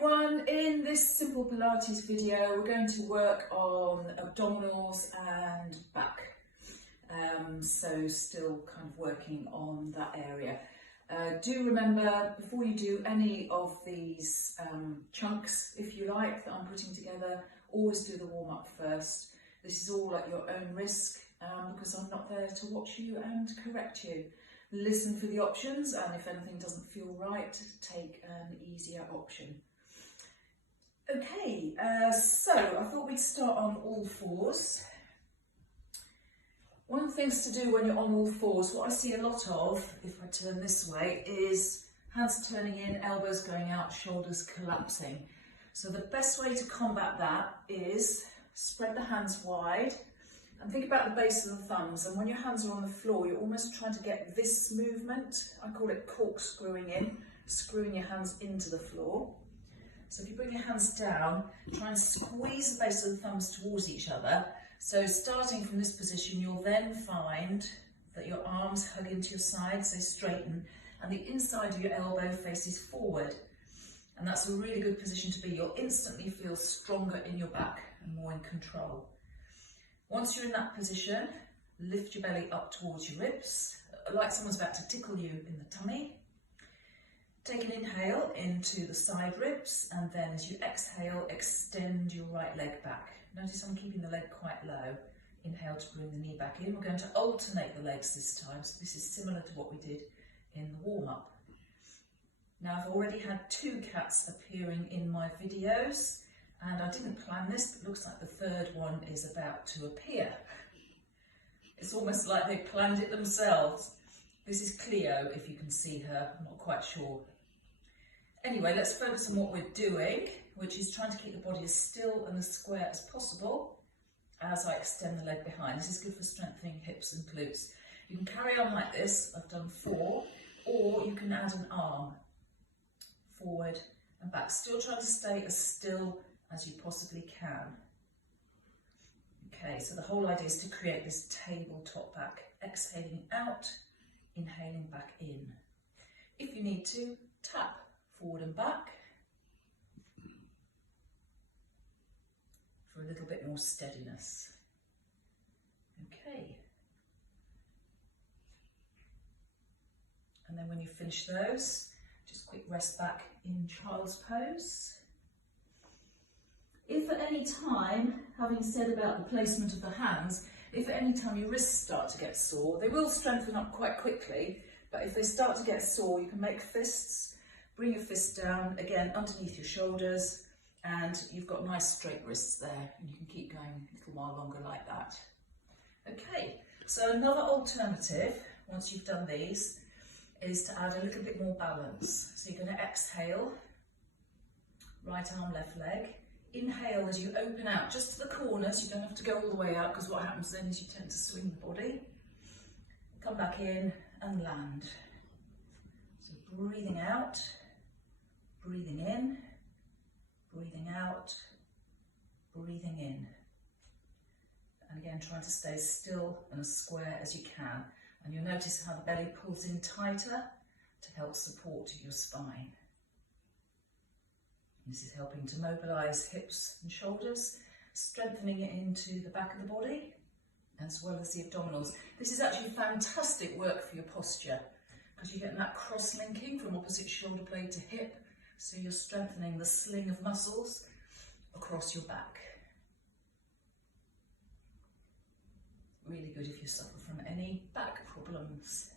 everyone, in this simple Pilates video we're going to work on abdominals and back, so still kind of working on that area. Do remember, before you do any of these chunks, if you like, that I'm putting together, always do the warm-up first. This is all at your own risk, because I'm not there to watch you and correct you. Listen for the options, and if anything doesn't feel right, take an easier option. Okay, so I thought we'd start on all fours. One of the things to do when you're on all fours, what I see a lot of, if I turn this way, is hands turning in, elbows going out, shoulders collapsing. So the best way to combat that is spread the hands wide and think about the base of the thumbs. And when your hands are on the floor, you're almost trying to get this movement. I call it corkscrewing in, screwing your hands into the floor. So if you bring your hands down, try and squeeze the base of the thumbs towards each other. So starting from this position, you'll then find that your arms hug into your sides, they straighten, and the inside of your elbow faces forward. And that's a really good position to be. You'll instantly feel stronger in your back and more in control. Once you're in that position, lift your belly up towards your ribs, like someone's about to tickle you in the tummy. Take an inhale into the side ribs, and then as you exhale, extend your right leg back. Notice I'm keeping the leg quite low. Inhale to bring the knee back in. We're going to alternate the legs this time, so this is similar to what we did in the warm-up. Now, I've already had 2 cats appearing in my videos, and I didn't plan this, but it looks like the third one is about to appear. It's almost like they planned it themselves. This is Cleo, if you can see her, I'm not quite sure. Anyway, let's focus on what we're doing, which is trying to keep the body as still and as square as possible as I extend the leg behind. This is good for strengthening hips and glutes. You can carry on like this, I've done 4, or you can add an arm forward and back, still trying to stay as still as you possibly can. Okay, so the whole idea is to create this tabletop back, exhaling out, inhaling back in. If you need to, tap forward and back for a little bit more steadiness. Okay. And then when you finish those, just quick rest back in child's pose. If at any time, having said about the placement of the hands, if at any time your wrists start to get sore, they will strengthen up quite quickly, but if they start to get sore, you can make fists. Bring your fist down, again, underneath your shoulders, and you've got nice straight wrists there, and you can keep going a little while longer like that. Okay, so another alternative, once you've done these, is to add a little bit more balance. So you're going to exhale, right arm, left leg. Inhale as you open out just to the corners. You don't have to go all the way out, because what happens then is you tend to swing the body. Come back in and land. So breathing out, breathing in, breathing out, breathing in. And again, trying to stay as still and as square as you can. And you'll notice how the belly pulls in tighter to help support your spine. This is helping to mobilise hips and shoulders, strengthening it into the back of the body, as well as the abdominals. This is actually fantastic work for your posture, because you're getting that cross-linking from opposite shoulder blade to hip, so you're strengthening the sling of muscles across your back. Really good if you suffer from any back problems.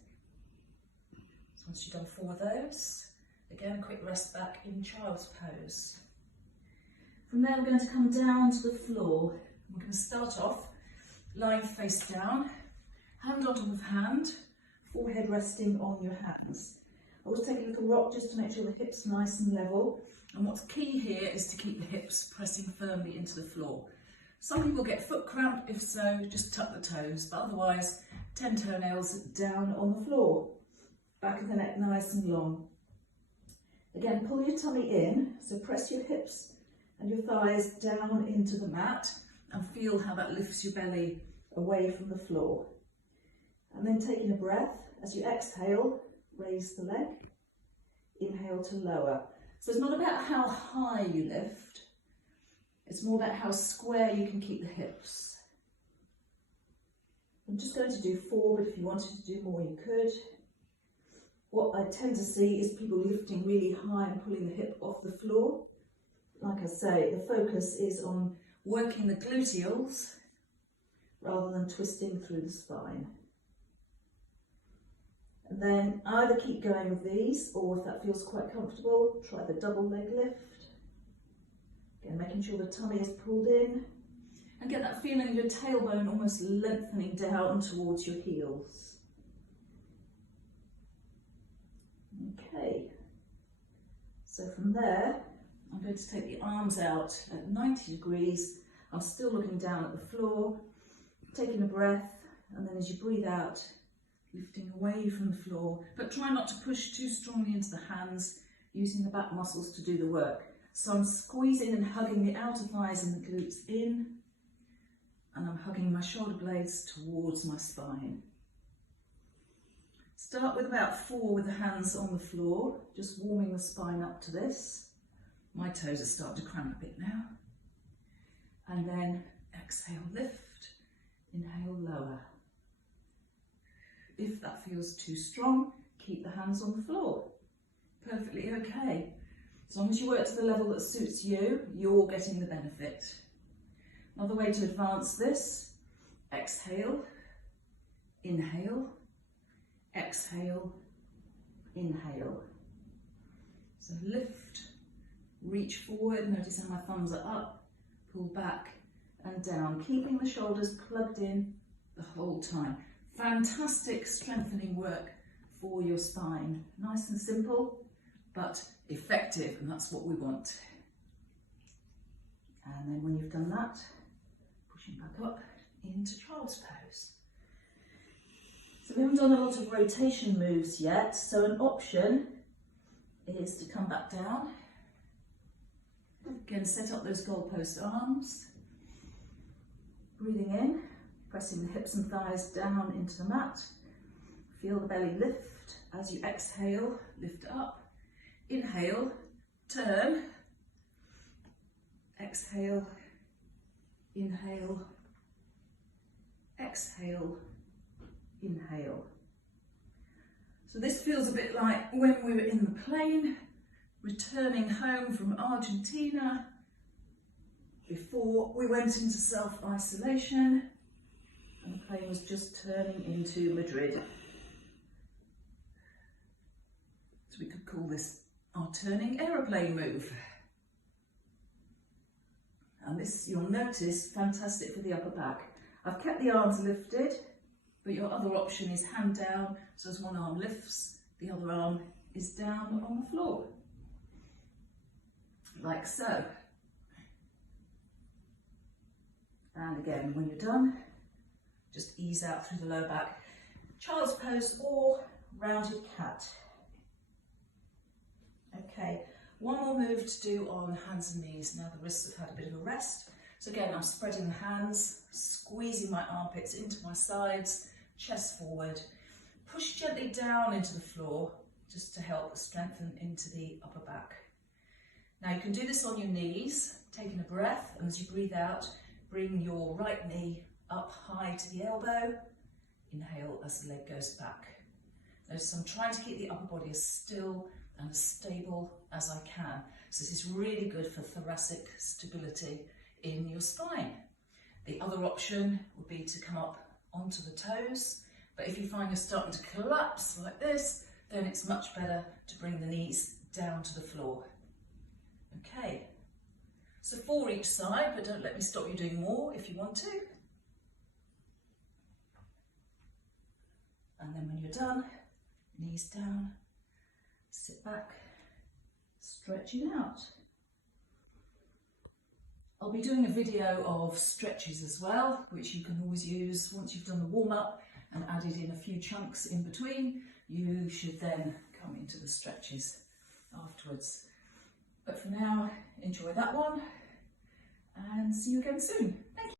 So once you've done 4 of those, again, a quick rest back in child's pose. From there, we're going to come down to the floor. We're going to start off lying face down, hand on top of hand, forehead resting on your hands. Always take a little rock just to make sure the hips are nice and level. And what's key here is to keep the hips pressing firmly into the floor. Some people get foot cramp, if so, just tuck the toes, but otherwise 10 toenails down on the floor. Back of the neck nice and long. Again, pull your tummy in, so press your hips and your thighs down into the mat and feel how that lifts your belly away from the floor. And then taking a breath, as you exhale, raise the leg, inhale to lower. So it's not about how high you lift, it's more about how square you can keep the hips. I'm just going to do 4, but if you wanted to do more, you could. What I tend to see is people lifting really high and pulling the hip off the floor. Like I say, the focus is on working the gluteals rather than twisting through the spine. And then either keep going with these, or if that feels quite comfortable, try the double leg lift. Again, making sure the tummy is pulled in. And get that feeling of your tailbone almost lengthening down towards your heels. Okay. So from there, I'm going to take the arms out at 90 degrees. I'm still looking down at the floor, taking a breath, and then as you breathe out, lifting away from the floor, but try not to push too strongly into the hands, using the back muscles to do the work. So I'm squeezing and hugging the outer thighs and the glutes in, and I'm hugging my shoulder blades towards my spine. Start with about 4 with the hands on the floor, just warming the spine up to this. My toes are starting to cramp a bit now. And then exhale, lift, inhale, lower. If that feels too strong, keep the hands on the floor. Perfectly okay. As long as you work to the level that suits you, you're getting the benefit. Another way to advance this, exhale, inhale, exhale, inhale. So lift, reach forward, notice how my thumbs are up, pull back and down, keeping the shoulders plugged in the whole time. Fantastic strengthening work for your spine. Nice and simple, but effective, and that's what we want. And then when you've done that, pushing back up into child's pose. So we haven't done a lot of rotation moves yet, so an option is to come back down. Again, set up those goalpost arms. Breathing in, pressing the hips and thighs down into the mat. Feel the belly lift. As you exhale, lift up. Inhale, turn. Exhale, inhale, exhale, inhale. So this feels a bit like when we were in the plane, returning home from Argentina, before we went into self-isolation, and the plane was just turning into Madrid. So we could call this our turning aeroplane move. And this, you'll notice, fantastic for the upper back. I've kept the arms lifted, but your other option is hand down, so as one arm lifts, the other arm is down on the floor. Like so. And again, when you're done, just ease out through the lower back. Child's pose or rounded cat. Okay, one more move to do on hands and knees. Now the wrists have had a bit of a rest. So again, I'm spreading the hands, squeezing my armpits into my sides, chest forward. Push gently down into the floor, just to help strengthen into the upper back. Now you can do this on your knees, taking a breath, and as you breathe out, bring your right knee up high to the elbow. Inhale as the leg goes back. Notice I'm trying to keep the upper body as still and as stable as I can. So this is really good for thoracic stability in your spine. The other option would be to come up onto the toes, but if you find you're starting to collapse like this, then it's much better to bring the knees down to the floor. Okay, so 4 each side, but don't let me stop you doing more if you want to. And then when you're done, knees down, sit back, stretching out. I'll be doing a video of stretches as well, which you can always use once you've done the warm-up and added in a few chunks in between. You should then come into the stretches afterwards. But for now, enjoy that one and see you again soon. Thank you.